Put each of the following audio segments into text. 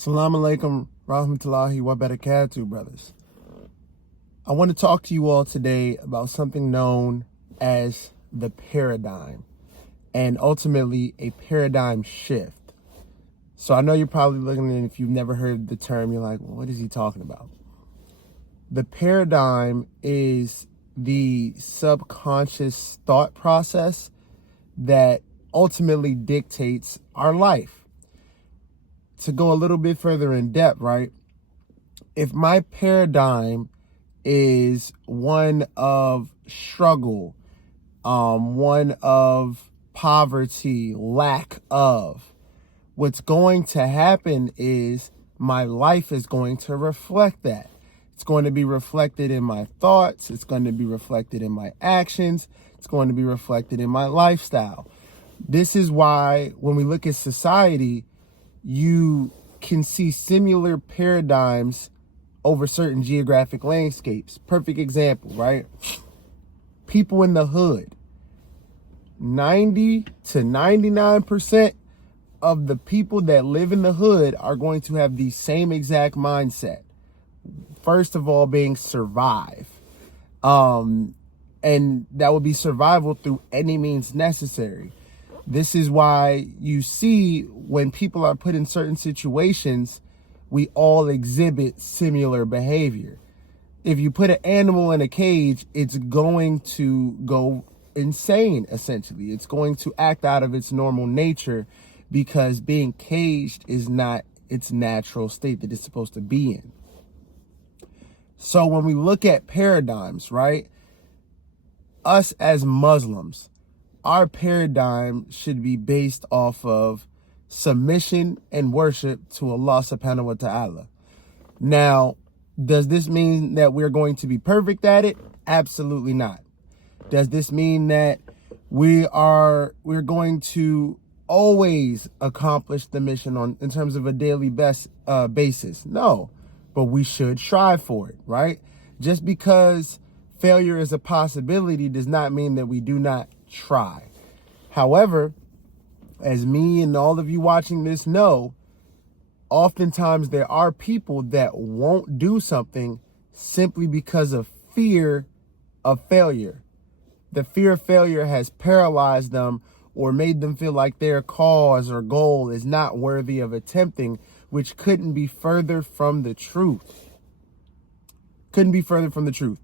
Assalamu alaikum rahmatullahi wa barakatuh, brothers. I want to talk to you all today about something known as the paradigm and ultimately a paradigm shift. So I know you're probably looking at, if you've never heard the term, you're like, well, what is he talking about? The paradigm is the subconscious thought process that ultimately dictates our life. To go a little bit further in depth, right? If my paradigm is one of struggle, one of poverty, lack of, what's going to happen is my life is going to reflect that. It's going to be reflected in my thoughts. It's going to be reflected in my actions. It's going to be reflected in my lifestyle. This is why when we look at society, you can see similar paradigms over certain geographic landscapes. Perfect example, right? People in the hood. 90 to 99% of the people that live in the hood are going to have the same exact mindset. First of all, being survive. And that would be survival through any means necessary. This is why you see when people are put in certain situations, we all exhibit similar behavior. If you put an animal in a cage, it's going to go insane, essentially. It's going to act out of its normal nature because being caged is not its natural state that it's supposed to be in. So when we look at paradigms, right, us as Muslims, our paradigm should be based off of submission and worship to Allah subhanahu wa ta'ala. Now, does this mean that we're going to be perfect at it? Absolutely not. Does this mean that we're going to always accomplish the mission in terms of a daily basis? No, but we should strive for it, right? Just because failure is a possibility does not mean that we do not try. However, as me and all of you watching this know, oftentimes there are people that won't do something simply because of fear of failure. The fear of failure has paralyzed them or made them feel like their cause or goal is not worthy of attempting, which couldn't be further from the truth. Couldn't be further from the truth.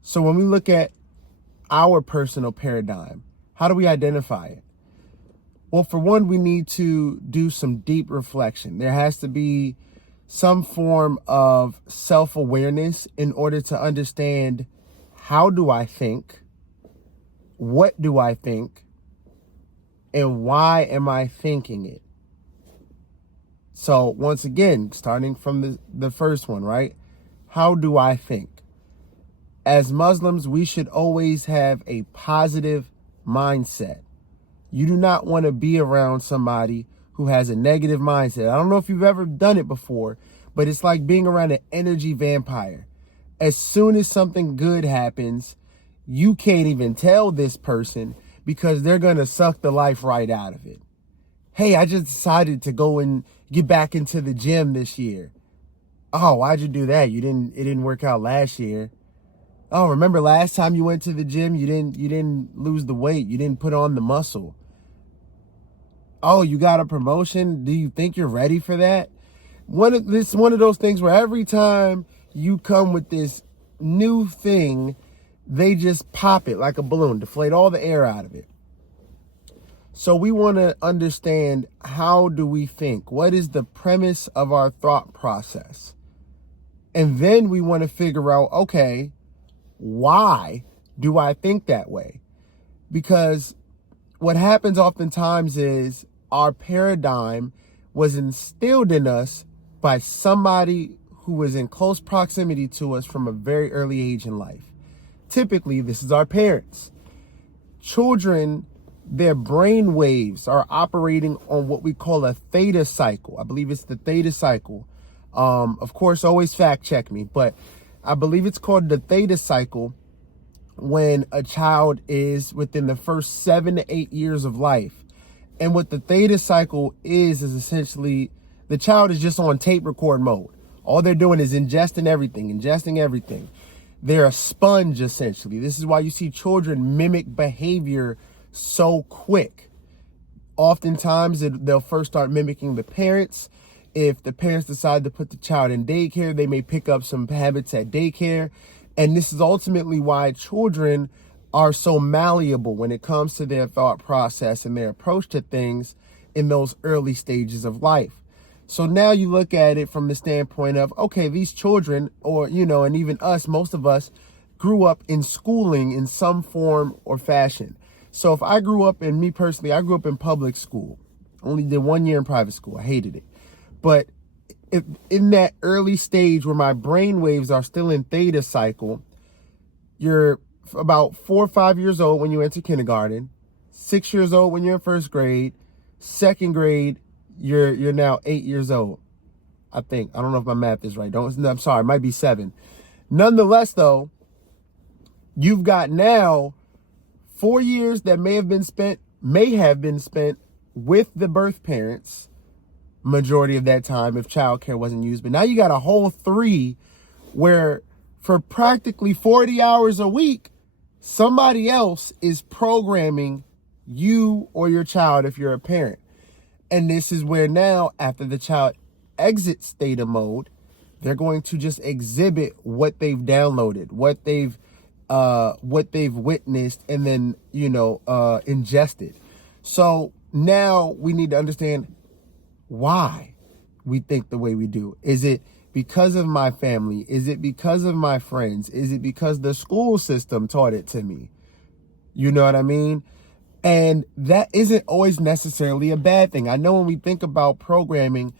So when we look at our personal paradigm, how do we identify it? Well, for one, we need to do some deep reflection. There has to be some form of self-awareness in order to understand, how do I think? What do I think? And why am I thinking it? So once again, starting from the first one, right? How do I think? As Muslims, we should always have a positive mindset. You do not want to be around somebody who has a negative mindset. I don't know if you've ever done it before, but it's like being around an energy vampire. As soon as something good happens, you can't even tell this person because they're going to suck the life right out of it. Hey, I just decided to go and get back into the gym this year. Oh, why'd you do that? It didn't work out last year. Oh, remember last time you went to the gym, you didn't lose the weight. You didn't put on the muscle. Oh, you got a promotion? Do you think you're ready for that? One of those things where every time you come with this new thing, they just pop it like a balloon, deflate all the air out of it. So we want to understand, how do we think? What is the premise of our thought process? And then we want to figure out, okay, why do I think that way? Because what happens oftentimes is our paradigm was instilled in us by somebody who was in close proximity to us from a very early age in life. Typically, this is our parents. Children, their brain waves are operating on what we call a theta cycle. I believe it's the theta cycle. Of course, always fact check me, but I believe it's called the theta cycle when a child is within the first 7 to 8 years of life. And what the theta cycle is essentially the child is just on tape record mode. All they're doing is ingesting everything. They're a sponge, essentially. This is why you see children mimic behavior so quick. Oftentimes, they'll first start mimicking the parents. If the parents decide to put the child in daycare, they may pick up some habits at daycare. And this is ultimately why children are so malleable when it comes to their thought process and their approach to things in those early stages of life. So now you look at it from the standpoint of, okay, these children, or, and even us, most of us grew up in schooling in some form or fashion. So if I grew up, and me personally, I grew up in public school, only did 1 year in private school. I hated it. But if in that early stage where my brain waves are still in theta cycle, you're about 4 or 5 years old when you enter kindergarten, 6 years old when you're in first grade, second grade, you're now 8 years old. I think. I don't know if my math is right. I'm sorry, it might be 7. Nonetheless, though, you've got now 4 years that may have been spent with the birth parents, majority of that time if childcare wasn't used. But now you got a whole 3 where for practically 40 hours a week, somebody else is programming you or your child if you're a parent. And this is where now, after the child exits theta mode, they're going to just exhibit what they've downloaded, what they've witnessed, and then, ingested. So now we need to understand why we think the way we do. Is it because of my family? Is it because of my friends? Is it because the school system taught it to me? You know what I mean? And that isn't always necessarily a bad thing. I know when we think about programming,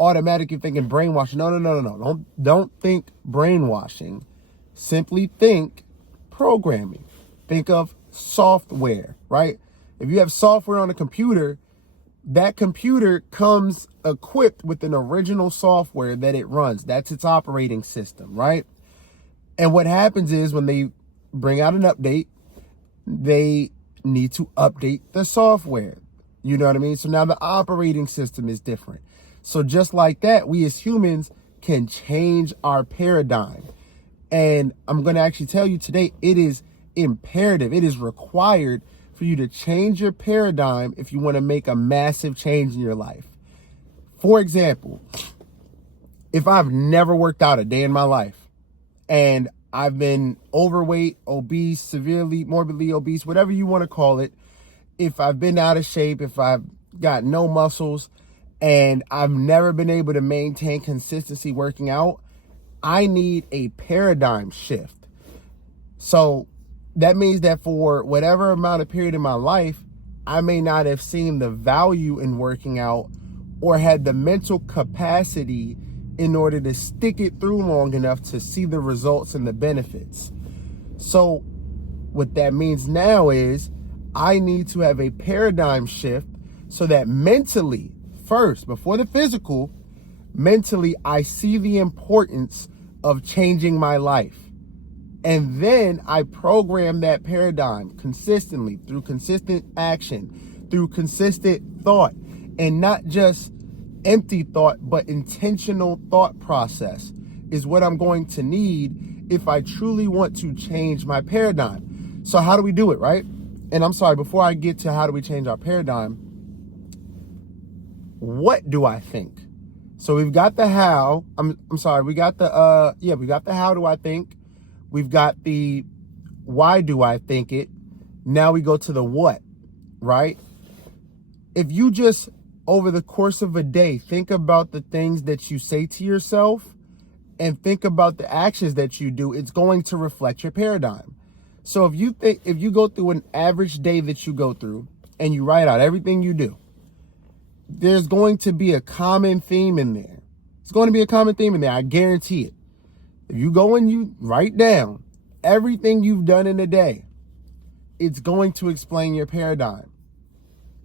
automatically thinking brainwashing. No. Don't think brainwashing. Simply think programming. Think of software, right? If you have software on a computer, that computer comes equipped with an original software that it runs. That's its operating system, right? And what happens is when they bring out an update, they need to update the software. You know what I mean? So now the operating system is different. So just like that, we as humans can change our paradigm. And I'm going to actually tell you today, it is imperative. It is required for you to change your paradigm if you want to make a massive change in your life. For example, if I've never worked out a day in my life and I've been overweight, obese, severely, morbidly obese, whatever you want to call it, if I've been out of shape, if I've got no muscles, and I've never been able to maintain consistency working out, I need a paradigm shift. So that means that for whatever amount of period in my life, I may not have seen the value in working out or had the mental capacity in order to stick it through long enough to see the results and the benefits. So what that means now is I need to have a paradigm shift so that mentally, first, before the physical, mentally, I see the importance of changing my life. And then I program that paradigm consistently through consistent action, through consistent thought, and not just empty thought, but intentional thought process is what I'm going to need if I truly want to change my paradigm. So how do we do it, right? And I'm sorry, before I get to how do we change our paradigm, what do I think? So we've got the how. We got the how do I think. We've got the why do I think it. Now we go to the what, right? If you just over the course of a day, think about the things that you say to yourself and think about the actions that you do, it's going to reflect your paradigm. So if you go through an average day that you go through and you write out everything you do, there's going to be a common theme in there. It's going to be a common theme in there. I guarantee it. If you go and you write down everything you've done in a day, it's going to explain your paradigm.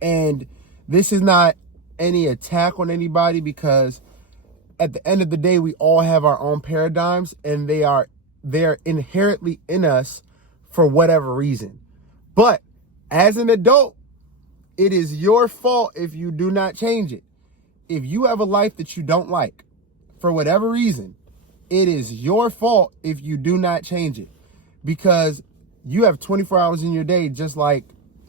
And this is not any attack on anybody, because at the end of the day, we all have our own paradigms and they're inherently in us for whatever reason. But as an adult, it is your fault if you do not change it. if you have a life that you don't like, for whatever reason, it is your fault if you do not change it, because you have 24 hours in your day, just like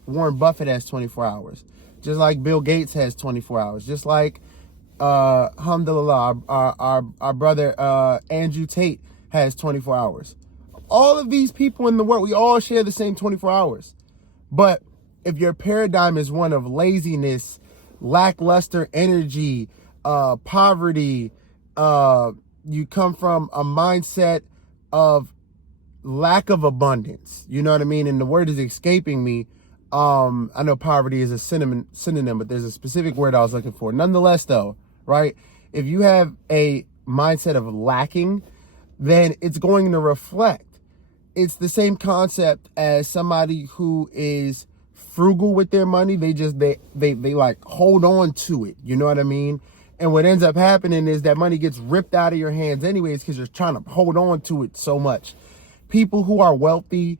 Warren Buffett has 24 hours, just like Bill Gates has 24 hours, just like alhamdulillah, our brother Andrew Tate has 24 hours. All of these people in the world, we all share the same 24 hours. But if your paradigm is one of laziness, lackluster energy, poverty, you come from a mindset of lack of abundance, you know what I mean? And the word is escaping me. I know poverty is a synonym, but there's a specific word I was looking for. Nonetheless, though, right? If you have a mindset of lacking, then it's going to reflect. It's the same concept as somebody who is frugal with their money. They like hold on to it. You know what I mean? And what ends up happening is that money gets ripped out of your hands anyways, because you're trying to hold on to it so much. People who are wealthy,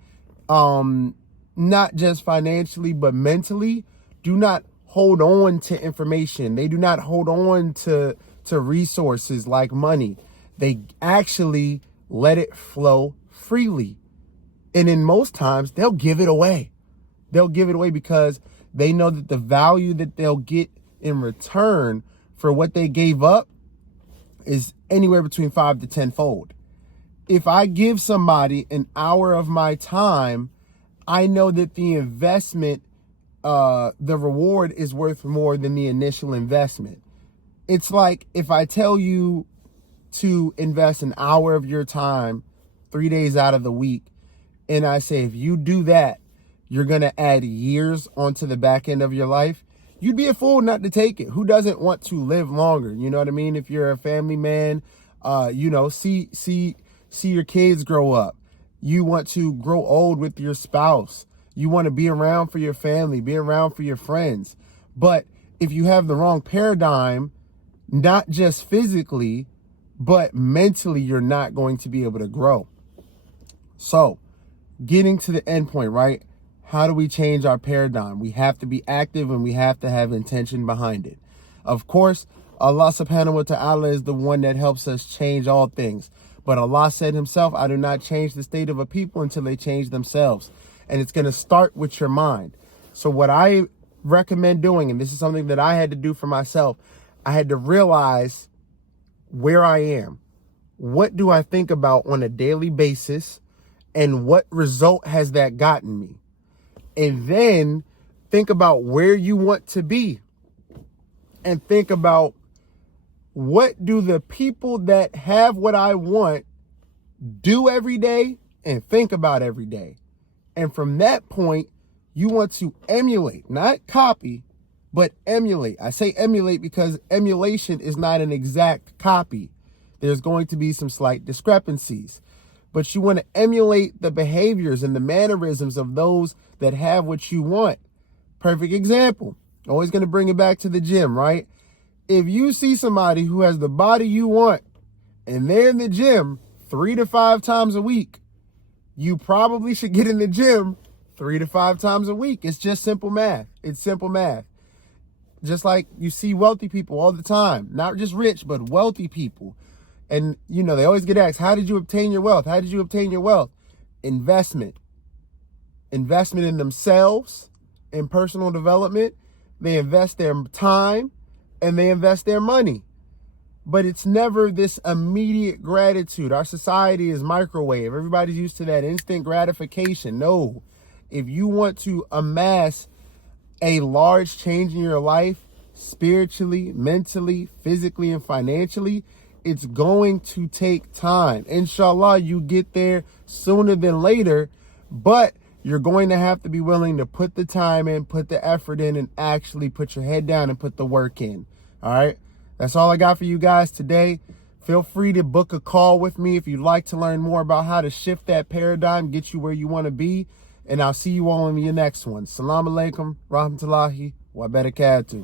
not just financially, but mentally, do not hold on to information. They do not hold on to resources like money. They actually let it flow freely. And in most times, they'll give it away. They'll give it away because they know that the value that they'll get in return for what they gave up is anywhere between 5 to 10-fold. If I give somebody an hour of my time, I know that the investment, the reward is worth more than the initial investment. It's like if I tell you to invest an hour of your time 3 days out of the week, and I say, if you do that, you're going to add years onto the back end of your life, you'd be a fool not to take it. Who doesn't want to live longer? You know what I mean? If you're a family man, see your kids grow up. You want to grow old with your spouse. You want to be around for your family, be around for your friends. But if you have the wrong paradigm, not just physically, but mentally, you're not going to be able to grow. So, getting to the end point, right? How do we change our paradigm? We have to be active and we have to have intention behind it. Of course, Allah subhanahu wa ta'ala is the one that helps us change all things. But Allah said himself, I do not change the state of a people until they change themselves. And it's going to start with your mind. So what I recommend doing, and this is something that I had to do for myself, I had to realize where I am. What do I think about on a daily basis? And what result has that gotten me? And then think about where you want to be. And think about, what do the people that have what I want do every day and think about every day? And from that point, you want to emulate, not copy, but emulate. I say emulate because emulation is not an exact copy. There's going to be some slight discrepancies. But you want to emulate the behaviors and the mannerisms of those that have what you want. Perfect example. Always going to bring it back to the gym, right? If you see somebody who has the body you want and they're in the gym 3 to 5 times a week, you probably should get in the gym 3 to 5 times a week. It's just simple math. It's simple math. Just like you see wealthy people all the time, not just rich, but wealthy people. And, you know, they always get asked, how did you obtain your wealth? How did you obtain your wealth? Investment in themselves, in personal development. They invest their time and they invest their money. But it's never this immediate gratitude. Our society is microwave. Everybody's used to that instant gratification. No, if you want to amass a large change in your life, spiritually, mentally, physically, and financially, it's going to take time. Inshallah, you get there sooner than later, but you're going to have to be willing to put the time in, put the effort in, and actually put your head down and put the work in. All right. That's all I got for you guys today. Feel free to book a call with me if you'd like to learn more about how to shift that paradigm, get you where you want to be. And I'll see you all in your next one. Assalamu alaikum, rahmatullahi wa barakatuh.